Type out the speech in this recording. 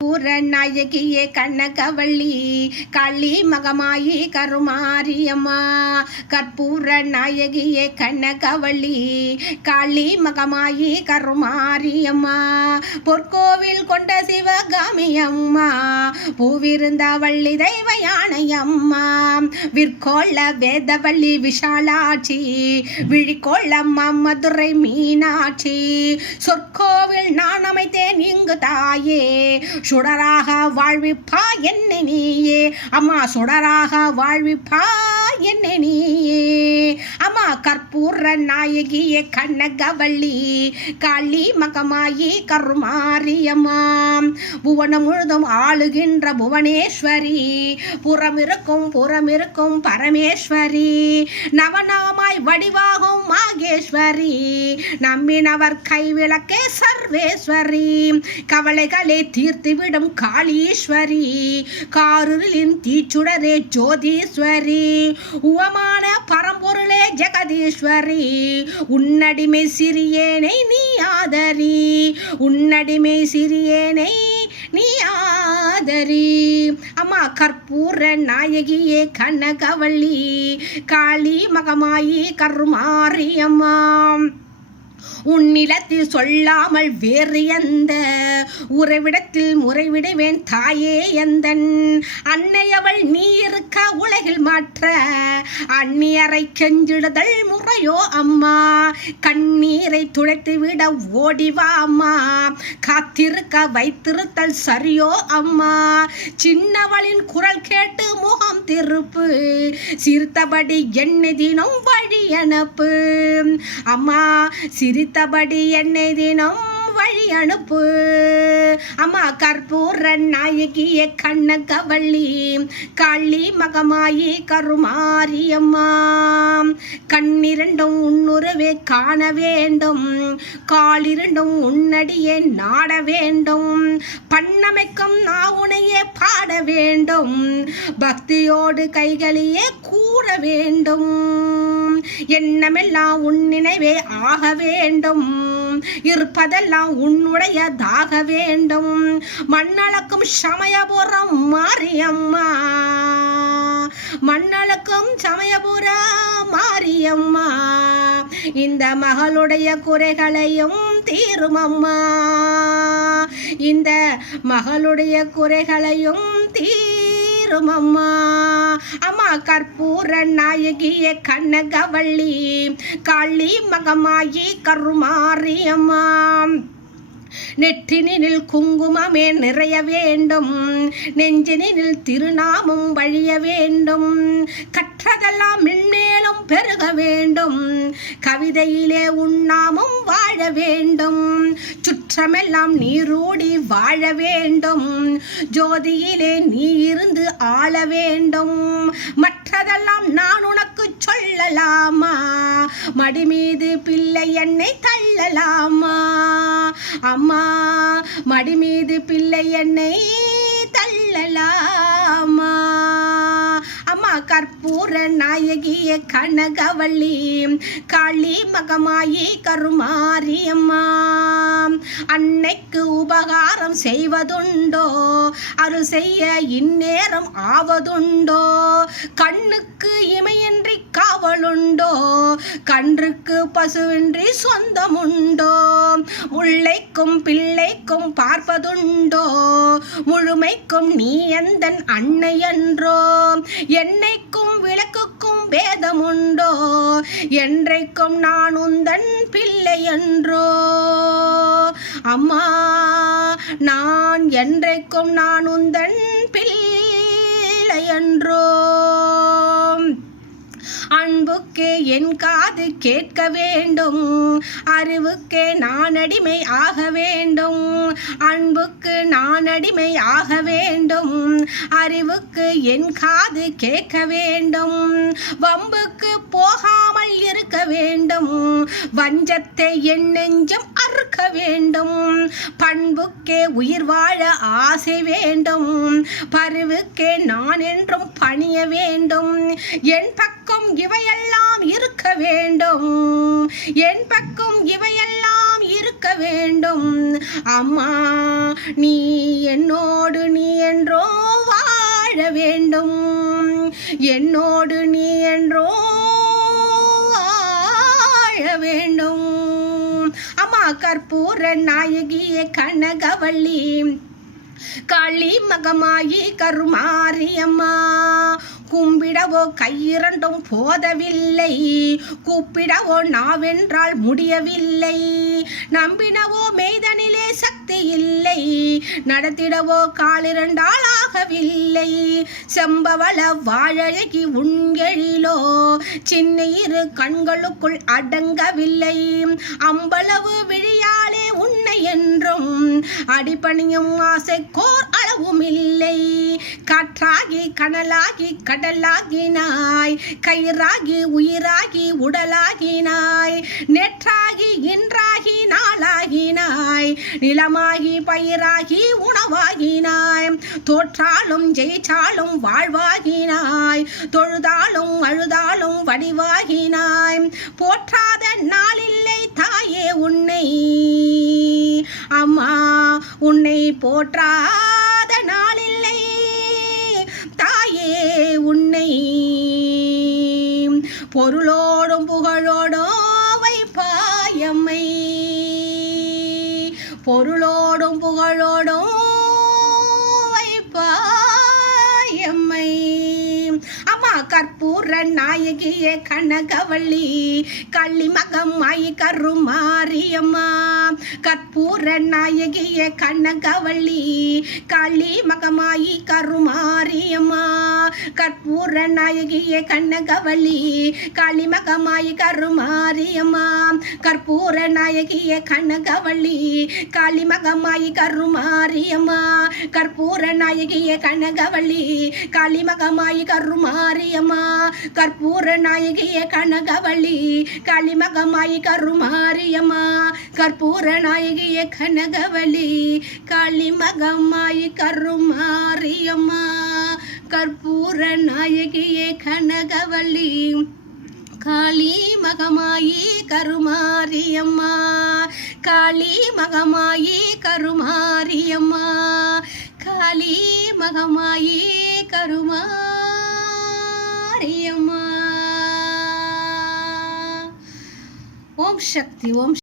நாயகியே கண்ணகவள்ளி காளி மகமாயி கருமாரியம்மா. கற்பூர நாயகியே கண்ணகவள்ளி காளி மகமாயி கருமாரியம்மா. பொற்கோவில் கொண்ட சிவகாமி அம்மா பூவிருந்த வள்ளி தெய்வ யானையம்மா. விற்கோள வேதவள்ளி விஷாலாட்சி விழிக்கோளம்மா மதுரை மீனாட்சி. சொற்கோவில் நான் அமைத்தேன் இங்கு தாயே சுடராக வாழ்விப்பா என்னை நீயே. அம்மா சுடராக வாழ்விப்பா என்னை நீயே. அம்மா கற்பூர நாயகியே கண்ணகவள்ளி காளி மகமாயி கருமாரியம்மா. புவனம் முழுதும் ஆளுகின்ற புவனேஸ்வரி புறமிருக்கும் பரமேஸ்வரி. நவநாமாய் வடிவாகும் மாகேஸ்வரி நம்பினவர் கைவிளக்கே சர்வேஸ்வரி. கவலைகளை தீர்த்துவிடும் காளீஸ்வரி காரிலின் தீச்சுடரே ஜோதீஸ்வரி. உவமான பரம்பொருளே ஜெகதீஸ்வரி உன்னடிமை சிறியேனை நீ ஆதரி. உன்னடிமை சிறியேனை நீ ஆதரி. அம்மா கற்பூர நாயகியே கனகவள்ளி காளி மகமாயி கருமாரியம்மா. உன்னிலத்தில் சொல்லாமல் வேறு எந்த உறைவிடத்தில் முறைவிடுவேன் தாயே எந்தன். அன்னையவள் நீ இருக்க உலகில் மாற்ற அந்நியரை கெஞ்சிடுதல் முறையோ அம்மா. கண்ணீரை துடைத்து விட ஓடிவா அம்மா. காத்திருக்க வைத்திருத்தல் சரியோ அம்மா. சின்னவளின் குரல் கேட்டு முகம் திருப்பு சிரித்தபடி என்னை தினம் வழி அனுப்பு. அம்மா சிரித்தபடி என்னை தினம் வழி அனுப்பு. அம்மா கற்பூர நாயகியே கண்ணகவள்ளி காளி மகமாயி கருமாரியம்மா. கண்ணிரண்டும் உன்னுறவே காண வேண்டும் காலிரண்டும் உன்னடியே நாட வேண்டும். பண்ணமைக்கும் நாவுனையே பாட வேண்டும் பக்தியோடு கைகளையே கூற வேண்டும். எண்ணமெல்லாம் உன் நினைவே ஆக வேண்டும் இருப்பதெல்லாம் உன்னுடையதாக வேண்டும். மண்ணளக்கும் சமயபுரம் மாரியம்மா மண்ணளக்கும் சமயபுரம் மாரியம்மா. இந்த மகளுடைய குறைகளையும் தீருமம்மா. இந்த மகளுடைய குறைகளையும் அம்மா. அம்மா கற்பூர நாயகியே கனகவள்ளி காளி மகமாயி கருமாரியம்மா. நெற்றினில் குங்குமமே நிறைய வேண்டும் நெஞ்சினில் திருநாமம் வழிய வேண்டும். கற்றதெல்லாம் மென்மேலும் பெருக வேண்டும் கவிதையிலே உன்னாமும் வாழ வேண்டும். சுற்றமெல்லாம் நீரோடி வாழ வேண்டும் ஜோதியிலே நீ இருந்து ஆள வேண்டும். மற்றதெல்லாம் நான் உனக்கு சொல்லலாமா மடி மீது பிள்ளை என்னை தள்ளலாமா. அம்மா மடி மீது பிள்ளை என்னை தள்ளலாமா. அம்மா கற்பூர நாயகியே கனகவள்ளி காளி மகமாயி கருமாரியம்மா. அன்னைக்கு உபகாரம் செய்வதுண்டோ அருள் செய்ய இந்நேரம் ஆவதுண்டோ. கண்ணுக்கு இமையின்றி காவலுண்டோ கன்றுக்கு பசுவின்றி சொந்தமுண்டோ. முல்லைக்கும் பிள்ளைக்கும் பார்ப்பதுண்டோ முழுமைக்கும் நீ எந்தன் அன்னை என்றோ. என்னைக்கும் விளக்குக்கும் வேதமுண்டோ என்றைக்கும் நான் உந்தன் பிள்ளை என்றோ. அம்மா நான் என்றைக்கும் நான் உந்தன் பிள்ளை என்றோ. அன்புக்கே என் காது கேட்க வேண்டும் அறிவுக்கே நான் அடிமை ஆக வேண்டும். அன்புக்கு நான் அடிமை ஆக வேண்டும் அறிவுக்கு என் காது கேட்க வேண்டும். வம்புக்கு போகாமல் இருக்க வேண்டும் வஞ்சத்தை என் நெஞ்சம் அறுக்க வேண்டும். பண்புக்கே உயிர் வாழ ஆசை வேண்டும். பரிவுக்கே நான் என்றும் பணிய வேண்டும். என் பக்கம் இவையெல்லாம் இருக்க வேண்டும். என் பக்கம் இவையெல்லாம் இருக்க வேண்டும். அம்மா நீ என்னோடு நீ என்றோ வாழ வேண்டும். என்னோடு நீ என்றோ வாழ வேண்டும். அம்மா கற்பூர நாயகியே கனகவள்ளி காளி மகமாயி கருமாரியம்மா கும்பிடவோ கையிரண்டும் போதவில்லை. கூப்பிடவோ நாவென்றால் முடியவில்லை. நம்பினவோ மெய்தனிலே சக்தி இல்லை. நடத்திடவோ காலிரண்டால் ஆகவில்லை. செம்பவள வாழகி உண்கெழிலோ சின்ன இரு கண்களுக்குள் அடங்கவில்லை. அம்பளவு விழியாலே உன்னை என்றும் அடிபணியும் ஆசை கோர் அளவும் இல்லை. காற்றாகி கனலாகி கடலாகினாய். கயிறாகி உயிராகி உடலாகினாய். நெற்றாகி இன்றாகி நாளாகினாய். நிலமாகி பயிராகி உணவாகினாய். தோற்றாலும் ஜெயிச்சாலும் வாழ்வாகினாய். தொழுதாலும் அழுதாலும் வடிவாகினாய். போற்றாத நாளில்லை தாயே உன்னை. அம்மா உன்னை போற்றாத நாளில்லை தாயே உன்னை. பொருளோடும் புகழோடும் வைப்பாயம்மை. பொருளோடும் புகழோடும் வைப்பாயம்மை. அம்மா கற்பூர நாயகியே கனகவள்ளி கள்ளி மகமாயி கருமாரியம்மா. கற்பூர நாயகியே கனகவள்ளி காளி மகமாயி கருமாரியம்மா. கற்பூர நாயகியே கனகவள்ளி காளி மகமாயி கருமாரியம்மா. கற்பூர நாயகியே கனகவள்ளி காளி மகமாயி கருமாரியம்மா. கற்பூர நாயகியே கனகவள்ளி காளி மகமாயி கருமாரியம்மா. கற்பூர நாயகியே கனகவள்ளி காளி மகமாயி கருமாரியம்மா. கற்பூர நாயகியே கனகவள்ளி காளி மகமாயி கருமாரியம்மா. கற்பூர நாயகியே கனகவள்ளி காளி மகமாயி கருமாரியம்மா. காளி மகமாயி கருமாரியம்மா. காளி மகமாயி கருமாரியம்மா. ஓம் சக்தி. ஓம்